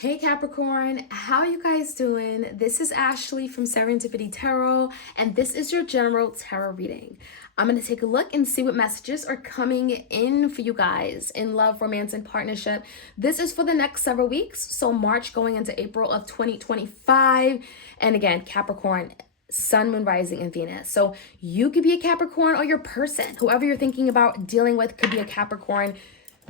Hey Capricorn, how are you guys doing? This is Ashley from Serendipity Tarot, and this is your general tarot reading. I'm going to take a look and see what messages are coming in for you guys in love, romance, and partnership. This is for the next several weeks, so March going into April of 2025. And again, Capricorn, Sun, Moon, Rising, and Venus. So you could be a Capricorn or your person, whoever you're thinking about dealing with could be a Capricorn.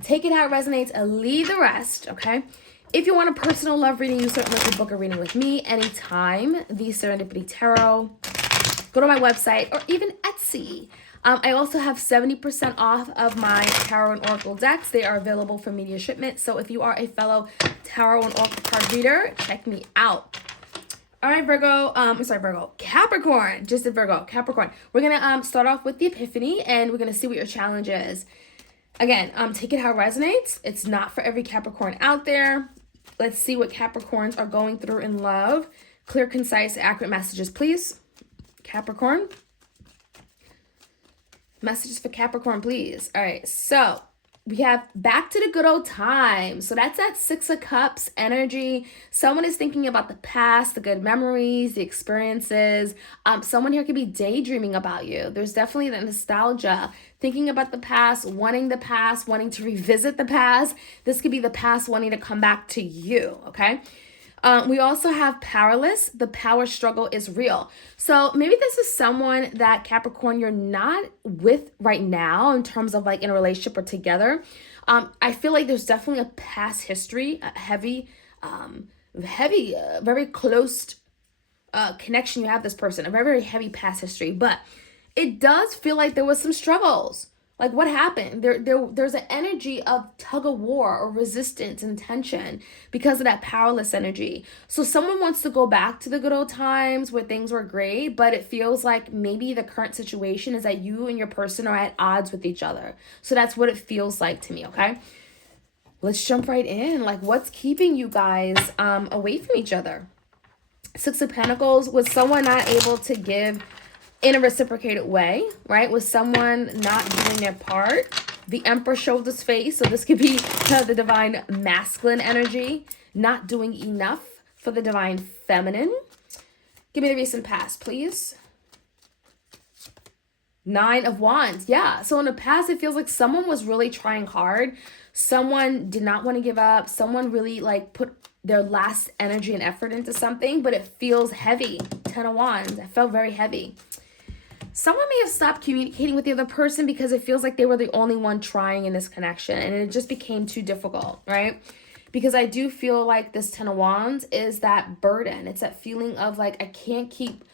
Take it how it resonates, leave the rest, okay? If you want a personal love reading, you certainly can book a reading with me anytime. The Serendipity Tarot. Go to my website or even Etsy. I also have 70% off of my Tarot and Oracle decks. They are available for media shipment. So if you are a fellow Tarot and Oracle card reader, check me out. All right, Virgo. Virgo. Capricorn. Just a Virgo. Capricorn. We're going to start off with the Epiphany, and we're going to see what your challenge is. Again, take it how it resonates. It's not for every Capricorn out there. Let's see what Capricorns are going through in love. Clear, concise, accurate messages, please. Capricorn. Messages for Capricorn, please. All right, so we have back to the good old times. So that's that Six of Cups energy. Someone is thinking about the past, the good memories, the experiences. Someone here could be daydreaming about you. There's definitely the nostalgia, thinking about the past, wanting to revisit the past. This could be the past wanting to come back to you, okay? We also have powerless. The power struggle is real. So maybe this is someone that Capricorn you're not with right now in terms of like in a relationship or together. I feel like there's definitely a past history, a heavy, very close connection you have with this person, a very, very heavy past history. But it does feel like there was some struggles. Like what happened? There's an energy of tug of war or resistance and tension because of that powerless energy. So someone wants to go back to the good old times where things were great, but it feels like maybe the current situation is that you and your person are at odds with each other. So that's what it feels like to me, okay? Let's jump right in. Like what's keeping you guys away from each other? Six of Pentacles. Was someone not able to give in a reciprocated way, right? Was someone not doing their part? The Emperor showed his face, so this could be the divine masculine energy, not doing enough for the divine feminine. Give me the recent past, please. Nine of Wands. Yeah, so in the past, it feels like someone was really trying hard. Someone did not want to give up. Someone really like put their last energy and effort into something, but it feels heavy. 10 of Wands. It felt very heavy. Someone may have stopped communicating with the other person because it feels like they were the only one trying in this connection and it just became too difficult, right? Because I do feel like this 10 of Wands is that burden. It's that feeling of like, I can't keep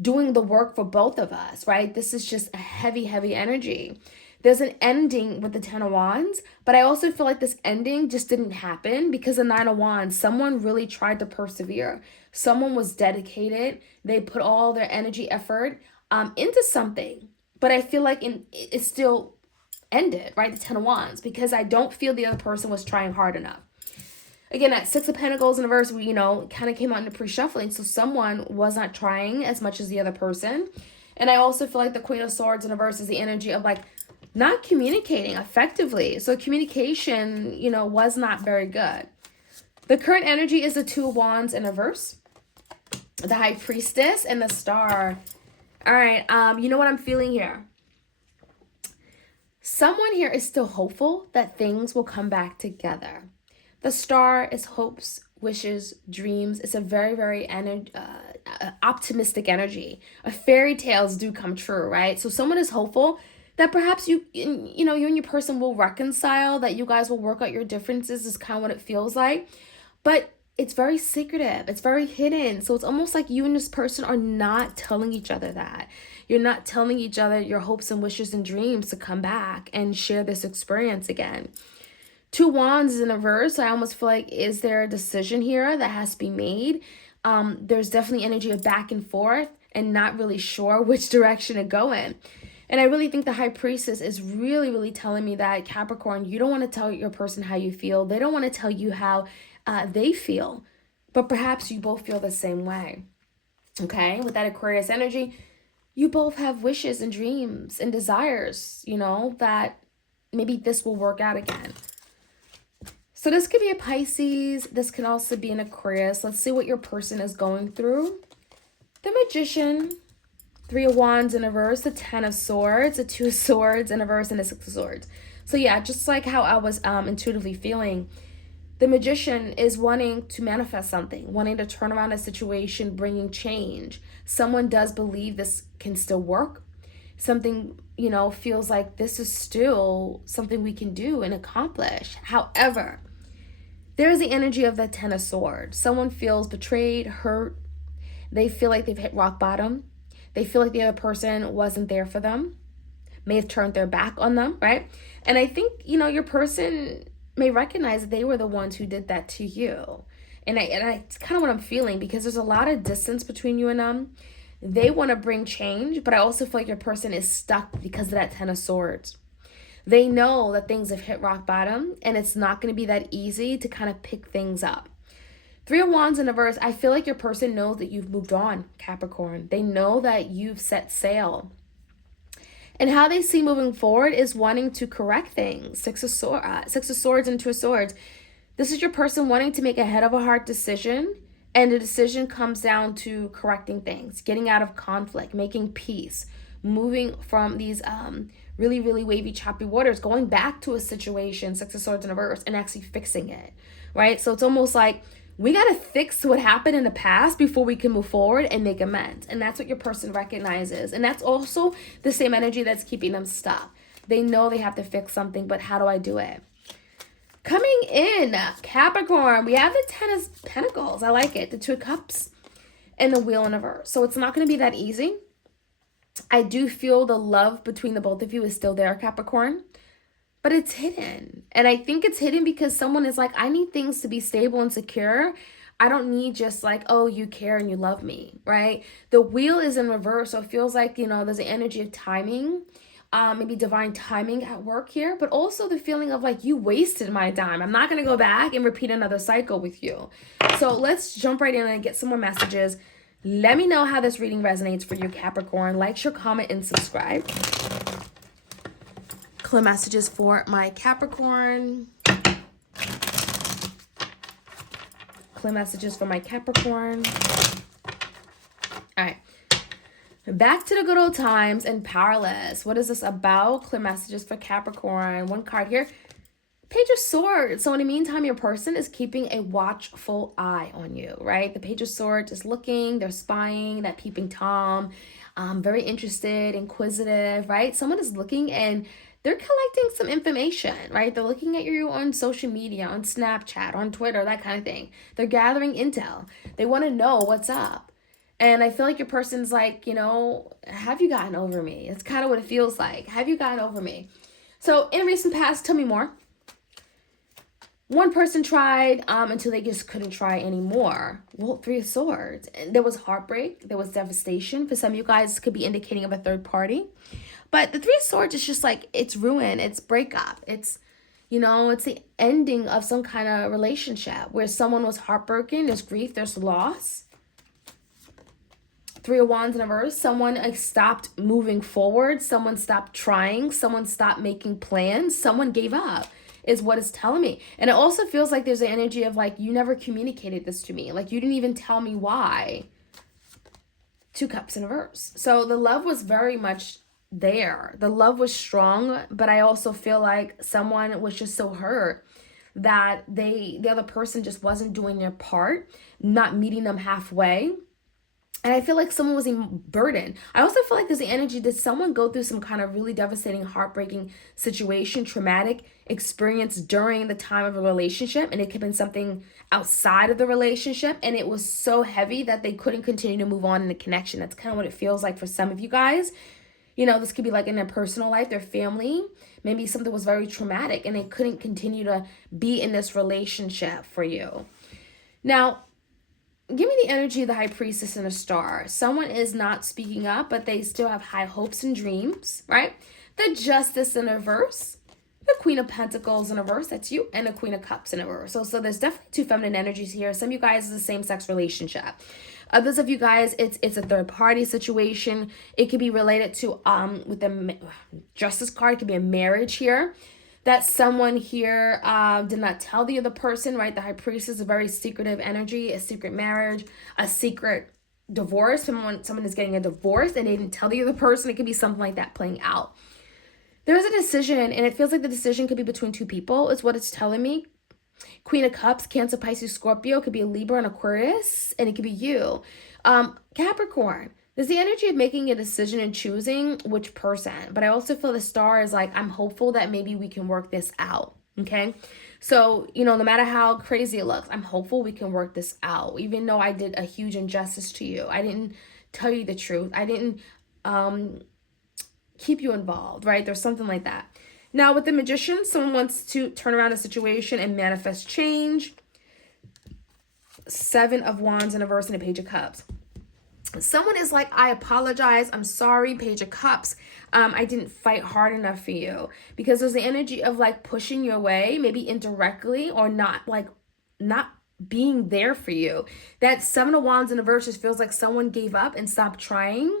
doing the work for both of us, right? This is just a heavy, heavy energy. There's an ending with the 10 of Wands, but I also feel like this ending just didn't happen because the 9 of Wands, someone really tried to persevere. Someone was dedicated. They put all their energy, effort into something, but I feel like it still ended, right? The 10 of Wands, because I don't feel the other person was trying hard enough. Again, that Six of Pentacles in reverse, we, kind of came out into pre-shuffling, so someone was not trying as much as the other person. And I also feel like the Queen of Swords in reverse is the energy of like not communicating effectively. So communication, was not very good. The current energy is the Two of Wands in reverse, the High Priestess, and the Star. All right, you know what I'm feeling here? Someone here is still hopeful that things will come back together. The Star is hopes, wishes, dreams. It's a very, very optimistic energy. Fairy tales do come true, right? So someone is hopeful that perhaps you and your person will reconcile, that you guys will work out your differences is kind of what it feels like. But it's very secretive. It's very hidden. So it's almost like you and this person are not telling each other that. You're not telling each other your hopes and wishes and dreams to come back and share this experience again. Two Wands is in reverse. I almost feel like, is there a decision here that has to be made? There's definitely energy of back and forth and not really sure which direction to go in. And I really think the High Priestess is really, really telling me that, Capricorn, you don't want to tell your person how you feel. They don't want to tell you how they feel, but perhaps you both feel the same way. Okay, with that Aquarius energy, you both have wishes and dreams and desires, that maybe this will work out again. So this could be a Pisces. This can also be an Aquarius. Let's see what your person is going through. The Magician, 3 of Wands in reverse, the 10 of Swords, the 2 of Swords in reverse, and the 6 of Swords. So yeah, just like how I was intuitively feeling, the Magician is wanting to manifest something, wanting to turn around a situation, bringing change. Someone does believe this can still work. Something, you know, feels like this is still something we can do and accomplish. However, there is the energy of the 10 of Swords. Someone feels betrayed, hurt. They feel like they've hit rock bottom. They feel like the other person wasn't there for them, may have turned their back on them, right? And I think, you know, your person may recognize that they were the ones who did that to you. And it's kind of what I'm feeling, because there's a lot of distance between you and them. They want to bring change, but I also feel like your person is stuck because of that 10 of Swords. They know that things have hit rock bottom, and it's not going to be that easy to kind of pick things up. 3 of Wands in reverse, I feel like your person knows that you've moved on, Capricorn. They know that you've set sail. And how they see moving forward is wanting to correct things. 6 of Swords and 2 of Swords. This is your person wanting to make a head of a heart decision, and the decision comes down to correcting things, getting out of conflict, making peace, moving from these really, really wavy, choppy waters, going back to a situation, 6 of Swords in reverse, and actually fixing it, right? So it's almost like we got to fix what happened in the past before we can move forward and make amends. And that's what your person recognizes. And that's also the same energy that's keeping them stuck. They know they have to fix something, but how do I do it? Coming in, Capricorn, we have the 10 of Pentacles. I like it. The 2 of Cups and the Wheel in reverse. So it's not going to be that easy. I do feel the love between the both of you is still there, Capricorn, but it's hidden. And I think it's hidden because someone is like, I need things to be stable and secure. I don't need just like, oh, you care and you love me, right? The Wheel is in reverse. So it feels like, you know, there's an energy of timing, maybe divine timing at work here, but also the feeling of like, you wasted my time. I'm not going to go back and repeat another cycle with you. So let's jump right in and get some more messages. Let me know how this reading resonates for you, Capricorn. Like, share, comment, and subscribe. Clear messages for my Capricorn. Clear messages for my Capricorn. All right. Back to the good old times and powerless. What is this about? Clear messages for Capricorn. One card here. Page of Swords. So in the meantime, your person is keeping a watchful eye on you, right? The Page of Swords is looking, they're spying, that peeping Tom, very interested, inquisitive, right? Someone is looking and they're collecting some information, right? They're looking at you on social media, on Snapchat, on Twitter, that kind of thing. They're gathering intel. They want to know what's up. And I feel like your person's like, you know, have you gotten over me? It's kind of what it feels like. Have you gotten over me? So in recent past, tell me more. One person tried until they just couldn't try anymore. Well, 3 of Swords. And there was heartbreak. There was devastation. For some of you guys, this could be indicating of a third party. But the 3 of Swords is just like, it's ruin. It's breakup. It's, you know, it's the ending of some kind of relationship where someone was heartbroken. There's grief. There's loss. 3 of Wands in reverse. Someone like stopped moving forward. Someone stopped trying. Someone stopped making plans. Someone gave up. Is what it's telling me. And it also feels like there's an energy of like, you never communicated this to me. Like, you didn't even tell me why. 2 Cups in reverse. So the love was very much there. The love was strong, but I also feel like someone was just so hurt that the other person just wasn't doing their part, not meeting them halfway. And I feel like someone was burdened. I also feel like there's the energy, did someone go through some kind of really devastating, heartbreaking situation, traumatic experience during the time of a relationship, and it could have been something outside of the relationship, and it was so heavy that they couldn't continue to move on in the connection. That's kind of what it feels like for some of you guys. You know, this could be like in their personal life, their family. Maybe something was very traumatic, and they couldn't continue to be in this relationship for you. Now, give me the energy of the High Priestess and a Star. Someone is not speaking up, but they still have high hopes and dreams, right? The Justice in reverse. The Queen of Pentacles in reverse, that's you, and the Queen of Cups in reverse. So there's definitely 2 feminine energies here. Some of you guys is a same-sex relationship. Others of you guys, it's a third-party situation. It could be related to, with the Justice card, it could be a marriage here. that someone here did not tell the other person, right? The High Priestess is a very secretive energy, a secret marriage, a secret divorce. Someone is getting a divorce and they didn't tell the other person. It could be something like that playing out. There's a decision, and it feels like the decision could be between two people, is what it's telling me. Queen of Cups, Cancer, Pisces, Scorpio. It could be a Libra and Aquarius, and it could be you. Capricorn. There's the energy of making a decision and choosing which person. But I also feel the star is like, I'm hopeful that maybe we can work this out. Okay? So, no matter how crazy it looks, I'm hopeful we can work this out. Even though I did a huge injustice to you. I didn't tell you the truth. I didn't keep you involved, right? There's something like that. Now, with the Magician, someone wants to turn around a situation and manifest change. 7 of Wands in reverse and a Page of Cups. Someone is like, I apologize. I'm sorry, Page of Cups. I didn't fight hard enough for you. Because there's the energy of like pushing you away, maybe indirectly, or not being there for you. That 7 of Wands in reverse just feels like someone gave up and stopped trying.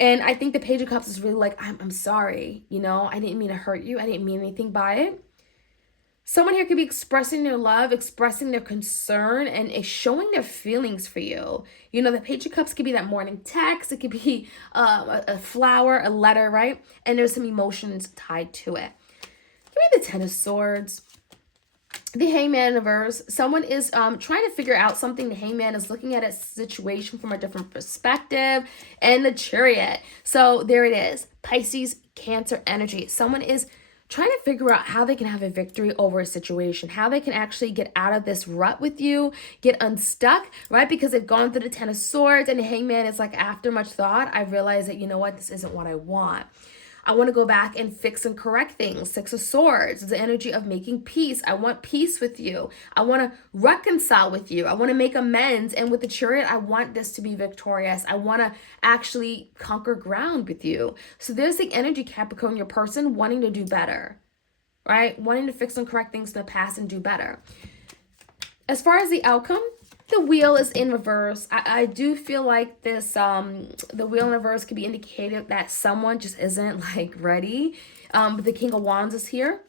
And I think the Page of Cups is really like, I'm sorry, I didn't mean to hurt you. I didn't mean anything by it. Someone here could be expressing their love, expressing their concern, and showing their feelings for you. The Page of Cups could be that morning text. It could be a flower, a letter, right? And there's some emotions tied to it. Give me the 10 of Swords. The Hangman in reverse. Someone is trying to figure out something. The Hangman is looking at a situation from a different perspective. And the Chariot. So there it is. Pisces, Cancer energy. Someone is trying to figure out how they can have a victory over a situation, how they can actually get out of this rut with you, get unstuck, right? Because they've gone through the 10 of Swords and the Hangman is like, after much thought, I realized that, this isn't what I want. I want to go back and fix and correct things. 6 of Swords, the energy of making peace. I want peace with you. I want to reconcile with you. I want to make amends. And with the Chariot, I want this to be victorious. I want to actually conquer ground with you. So there's the energy, Capricorn, your person wanting to do better, right? Wanting to fix and correct things in the past and do better. As far as the outcome, the Wheel is in reverse. I do feel like this, the Wheel in reverse could be indicative that someone just isn't like ready. But the King of Wands is here.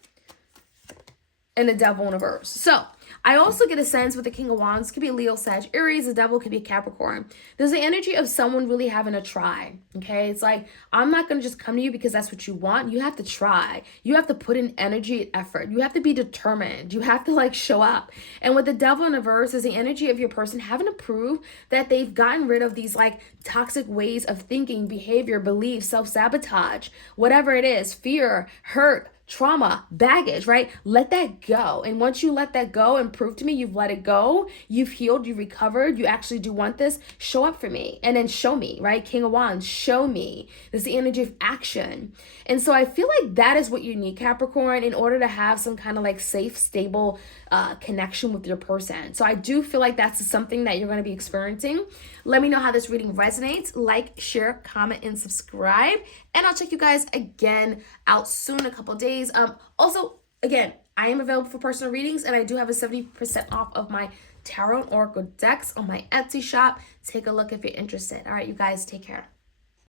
And the Devil in reverse. So I also get a sense with the King of Wands, could be Leo, Sag, Aries, the Devil could be Capricorn. There's the energy of someone really having to try, okay? It's like, I'm not going to just come to you because that's what you want. You have to try. You have to put in energy and effort. You have to be determined. You have to like show up. And with the Devil in reverse is the energy of your person having to prove that they've gotten rid of these like toxic ways of thinking, behavior, beliefs, self-sabotage, whatever it is, fear, hurt, trauma, baggage, right? Let that go. And once you let that go and prove to me you've let it go, you've healed, you've recovered, you actually do want this, show up for me and then show me, right? King of Wands, show me. There's the energy of action. And so I feel like that is what you need, Capricorn, in order to have some kind of like safe, stable connection with your person. So I do feel like that's something that you're going to be experiencing. Let me know how this reading resonates. Like, share, comment, and subscribe. And I'll check you guys again out soon in a couple days. Also, again, I am available for personal readings, and I do have a 70% off of my Tarot and Oracle decks on my Etsy shop. Take a look if you're interested. All right, you guys, take care.